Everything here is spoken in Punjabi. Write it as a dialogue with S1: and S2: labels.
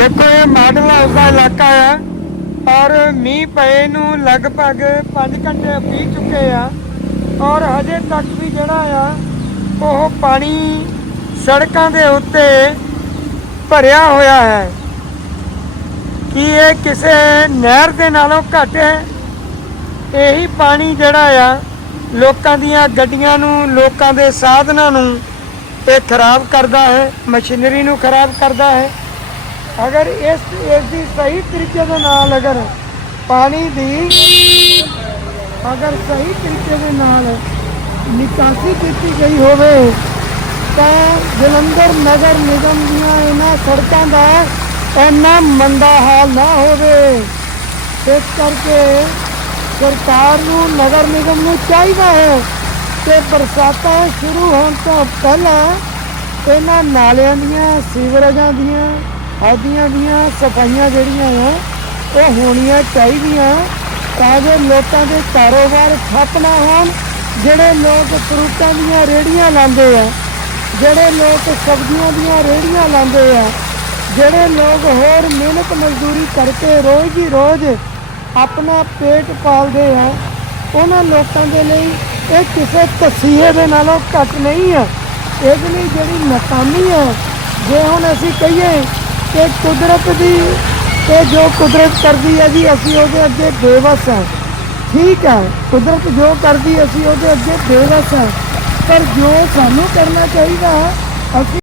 S1: ਦੇਖੋ, ਇਹ ਮਾਡਲ ਹਾਊਸ ਦਾ ਇਲਾਕਾ ਆ ਔਰ ਮੀਂਹ ਪਏ ਨੂੰ ਲਗਭਗ 5 ਘੰਟੇ ਪੀ ਚੁੱਕੇ ਆ ਔਰ ਹਜੇ ਤੱਕ ਵੀ ਜਿਹੜਾ ਆ, ਉਹ ਪਾਣੀ ਸੜਕਾਂ ਦੇ ਉੱਤੇ ਭਰਿਆ ਹੋਇਆ ਹੈ। ਕਿ ਇਹ ਕਿਸੇ ਨਹਿਰ ਦੇ ਨਾਲੋਂ ਘੱਟ ਹੈ? ਇਹੀ ਪਾਣੀ ਜਿਹੜਾ ਆ, ਲੋਕਾਂ ਦੀਆਂ ਗੱਡੀਆਂ ਨੂੰ, ਲੋਕਾਂ ਦੇ ਸਾਧਨਾਂ ਨੂੰ ਇਹ ਖਰਾਬ ਕਰਦਾ ਹੈ, ਮਸ਼ੀਨਰੀ ਨੂੰ ਖਰਾਬ ਕਰਦਾ ਹੈ। ਅਗਰ ਇਸ ਇਸ ਦੀ ਸਹੀ ਤਰੀਕੇ ਦੇ ਨਾਲ ਅਗਰ ਪਾਣੀ ਦੀ, ਅਗਰ ਸਹੀ ਤਰੀਕੇ ਦੇ ਨਾਲ ਨਿਕਾਸੀ ਕੀਤੀ ਗਈ ਹੋਵੇ, ਤਾਂ ਜਲੰਧਰ ਨਗਰ ਨਿਗਮ ਦੀਆਂ ਇਹਨਾਂ ਸੜਕਾਂ ਦਾ ਇੰਨਾ ਮੰਦਾ ਹਾਲ ਨਾ ਹੋਵੇ। ਇਸ ਕਰਕੇ ਸਰਕਾਰ ਨੂੰ, ਨਗਰ ਨਿਗਮ ਨੂੰ ਚਾਹੀਦਾ ਹੈ ਕਿ ਬਰਸਾਤਾਂ ਸ਼ੁਰੂ ਹੋਣ ਤੋਂ ਪਹਿਲਾਂ ਇਹਨਾਂ ਨਾਲਿਆਂ ਦੀਆਂ ਸੀਵਰੇਜਾਂ ਦੀਆਂ ਹਾਦੀਆਂ ਦੀਆਂ ਸਫਾਈਆਂ ਜਿਹੜੀਆਂ ਆ, ਉਹ ਹੋਣੀਆਂ ਚਾਹੀਦੀਆਂ ਤਾਂ ਜੋ ਲੋਕਾਂ ਦੇ ਕਾਰੋਬਾਰ ਠੱਪ ਨਾ ਹੋਣ, ਜਿਹੜੇ ਲੋਕ ਫਰੂਟਾਂ ਦੀਆਂ ਰੇੜੀਆਂ ਲਾਉਂਦੇ ਆ, ਜਿਹੜੇ ਲੋਕ ਸਬਜ਼ੀਆਂ ਦੀਆਂ ਰੇੜੀਆਂ ਲਾਉਂਦੇ ਆ, ਜਿਹੜੇ ਲੋਕ ਹੋਰ ਮਿਹਨਤ ਮਜ਼ਦੂਰੀ ਕਰਕੇ ਰੋਜ਼ ਹੀ ਰੋਜ਼ ਆਪਣਾ ਪੇਟ ਪਾਲਦੇ ਆ, ਉਹਨਾਂ ਲੋਕਾਂ ਦੇ ਲਈ ਇਹ ਕਿਸੇ ਤਸੀਹੇ ਦੇ ਨਾਲੋਂ ਘੱਟ ਨਹੀਂ ਆ। ਇਹਦੇ ਲਈ ਜਿਹੜੀ ਨਾਕਾਮੀ ਹੈ ਜੇ ਹੁਣ ਅਸੀਂ ਕਹੀਏ ਕਿ ਕੁਦਰਤ ਦੀ ਤੇ ਜੋ ਕੁਦਰਤ ਕਰਦੀ ਹੈ ਜੀ, ਅਸੀਂ ਉਹਦੇ ਅੱਗੇ ਬੇਵਸ ਹਾਂ। ਠੀਕ ਹੈ, ਕੁਦਰਤ ਜੋ ਕਰਦੀ ਅਸੀਂ ਉਹਦੇ ਅੱਗੇ ਬੇਵਸ ਹਾਂ। ਪਰ ਜੋ ਸਾਨੂੰ ਕਰਨਾ ਚਾਹੀਦਾ, ਅਸੀਂ